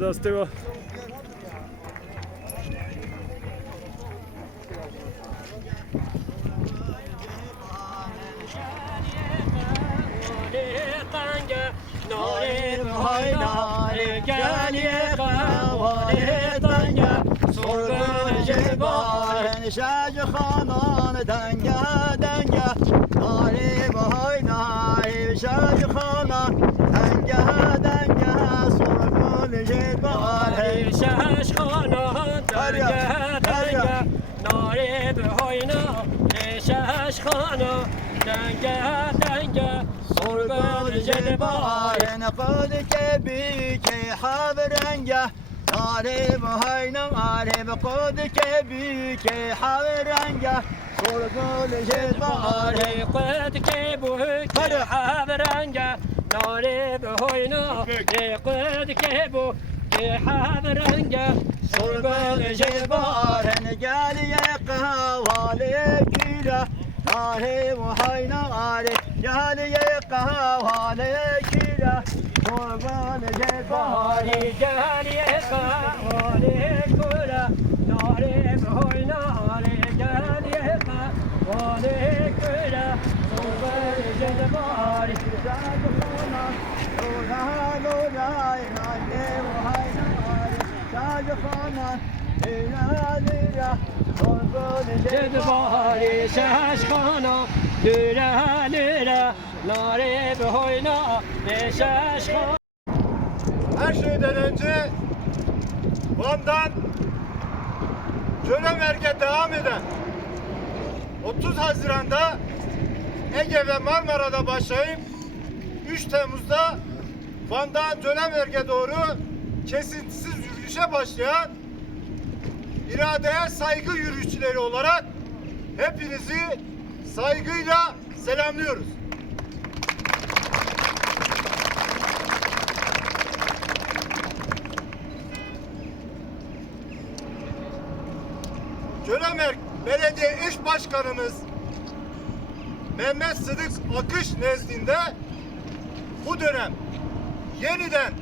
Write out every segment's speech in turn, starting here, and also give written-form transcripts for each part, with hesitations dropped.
das tyła. Şacı xanan denge denge nari boy nari şacı xanan denge denge sorgun jebal şaş xanan denge denge nari boy nari şaş xanan denge denge sorgun jebal نقد كبيك حاضرنجه ناري بهاينا ناري بقود كبيك حاضرنجه صوركل جبار قد كبوك حاضرنجه ناري بهاينا قد كبوك حاضرنجه صوركل جبار نقال يقهوى كيله ناري بهاينا ناري قال يقهوى كيله صوركل جبار قال يقهوى كيله ناري بهاينا ناري قال يقهوى كيله صوركل جبار جدباري شاشخانا ليرة ليرة ناري بهوينا بشاشخانا. Her şeyden önce Van'dan Cölemerg'e devam eden 30 Haziran'da Ege ve Marmara'da başlayıp 3 Temmuz'da Van'dan Cölemerg'e doğru kesintisiz yürüyüşe başlayan iradeye saygı yürüyüşçüleri olarak hepinizi saygıyla selamlıyoruz. Cölemerg Belediye İş Başkanımız Mehmet Sıdık Akış nezdinde bu dönem yeniden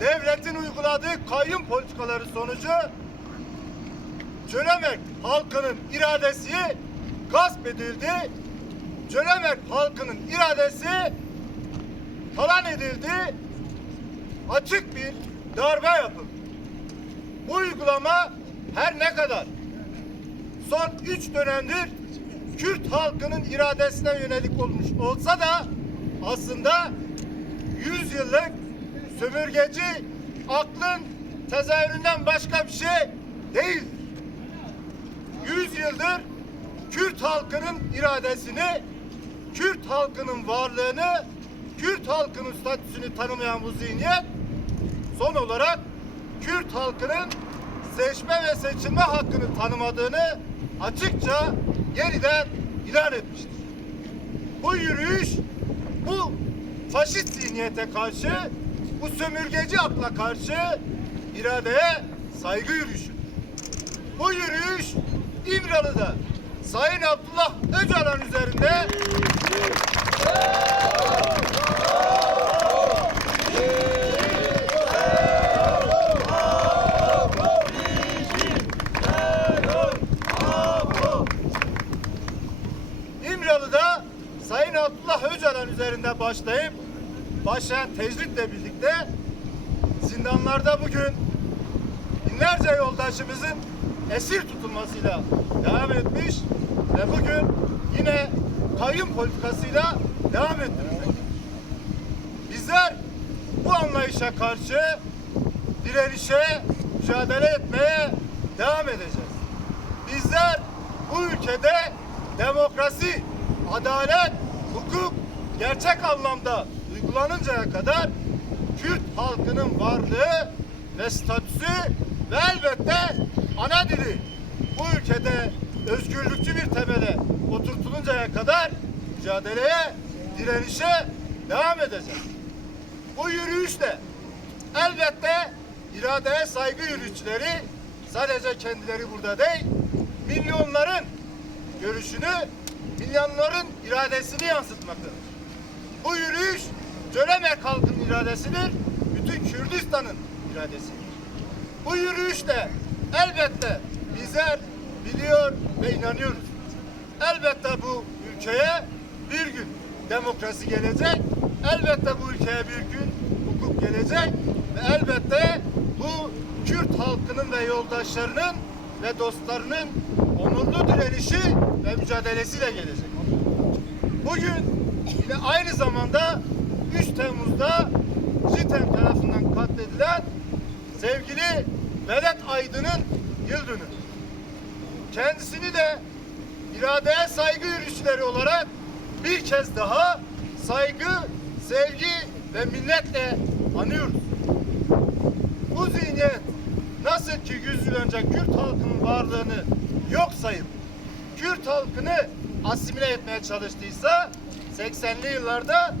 devletin uyguladığı kayyum politikaları sonucu Cölemerg halkının iradesi gasp edildi. Cölemerg halkının iradesi talan edildi. Açık bir darbe yapıldı. Bu uygulama her ne kadar son 3 dönemdir Kürt halkının iradesine yönelik olmuş olsa da aslında 100 yıllık sömürgeci aklın tezahüründen başka bir şey değildir. 100 yıldır Kürt halkının iradesini, Kürt halkının varlığını, Kürt halkının statüsünü tanımayan bu zihniyet son olarak Kürt halkının seçme ve seçilme hakkını tanımadığını açıkça yeniden ilan etmiştir. Bu yürüyüş, bu faşist zihniyete karşı, bu sömürgeci akla karşı iradeye saygı yürüyüşü. Bu yürüyüş İmralı'da Sayın Abdullah Öcalan üzerinde İmralı'da Sayın Abdullah Öcalan üzerinde başlayıp başlayan tecritle birlikte zindanlarda bugün binlerce yoldaşımızın esir tutulmasıyla devam etmiş ve bugün yine kayyum politikasıyla devam ettirecek. Bizler bu anlayışa karşı direnişe, mücadele etmeye devam edeceğiz. Bizler bu ülkede demokrasi, adalet, hukuk gerçek anlamda uygulanıncaya kadar Kürt halkının varlığı ve statüsü ve elbette ana dili bu ülkede özgürlükçü bir temele oturtuluncaya kadar mücadeleye, direnişe devam edeceğiz. Bu yürüyüşle elbette iradeye saygı yürüyüşçüleri sadece kendileri burada değil, milyonların görüşünü, milyonların iradesini yansıtmaktadır. Bu yürüyüş Cölemerg halkının iradesidir. bütün Kürdistan'ın iradesidir. Bu yürüyüşle elbette bizler biliyor ve inanıyoruz. Elbette bu ülkeye bir gün demokrasi gelecek. Elbette bu ülkeye bir gün hukuk gelecek. Ve elbette bu Kürt halkının ve yoldaşlarının ve dostlarının onurlu direnişi ve mücadelesiyle gelecek. Bugün yine aynı zamanda 3 Temmuz'da JITEM tarafından katledilen sevgili Vedat Aydın'ın yıl dönümü. Kendisini de iradeye saygı yürüyüşleri olarak bir kez daha saygı, sevgi ve minnetle anıyoruz. Bu zihniyet nasıl ki 100 yıl önce Kürt halkının varlığını yok sayıp Kürt halkını asimile etmeye çalıştıysa 80'li yıllarda,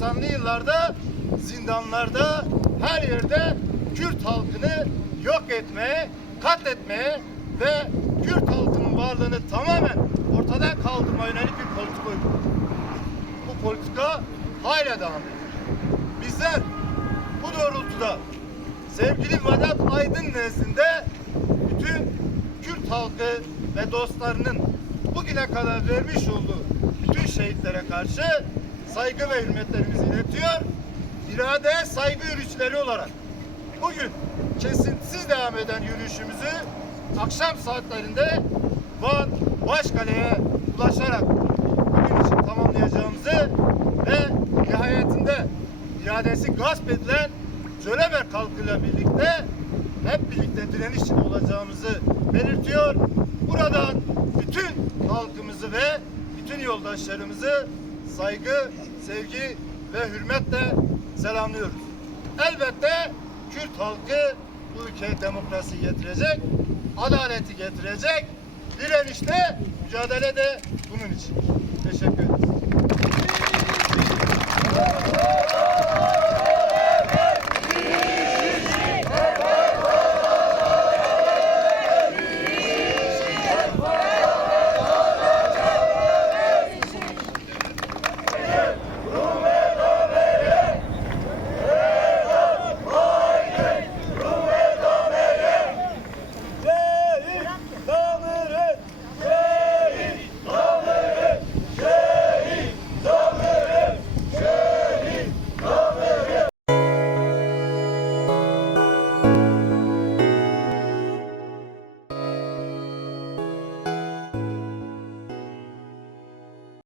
90'lı yıllarda zindanlarda her yerde Kürt halkını yok etmeye, katletmeye ve Kürt halkının varlığını tamamen ortadan kaldırmaya yönelik bir politika uyguladı. Bu politika hala devam ediyor. Bizler bu doğrultuda sevgili Vedat Aydın nezdinde bütün Kürt halkı ve dostlarının bugüne kadar vermiş olduğu bütün şehitlere karşı saygı ve hürmetlerimizi iletiyor. İradeye saygı yürüyüşleri olarak bugün kesintisiz devam eden yürüyüşümüzü akşam saatlerinde Van Başkale'ye ulaşarak bugün için tamamlayacağımızı ve nihayetinde iradesi gasp edilen Cöleberk halkıyla birlikte hep birlikte direniş için olacağımızı belirtiyor. Buradan bütün halkımızı ve bütün yoldaşlarımızı saygı, sevgi ve hürmetle selamlıyoruz. Elbette Kürt halkı bu ülkeye demokrasi getirecek, adaleti getirecek, direnişte, mücadele de bunun için. Teşekkür ederim.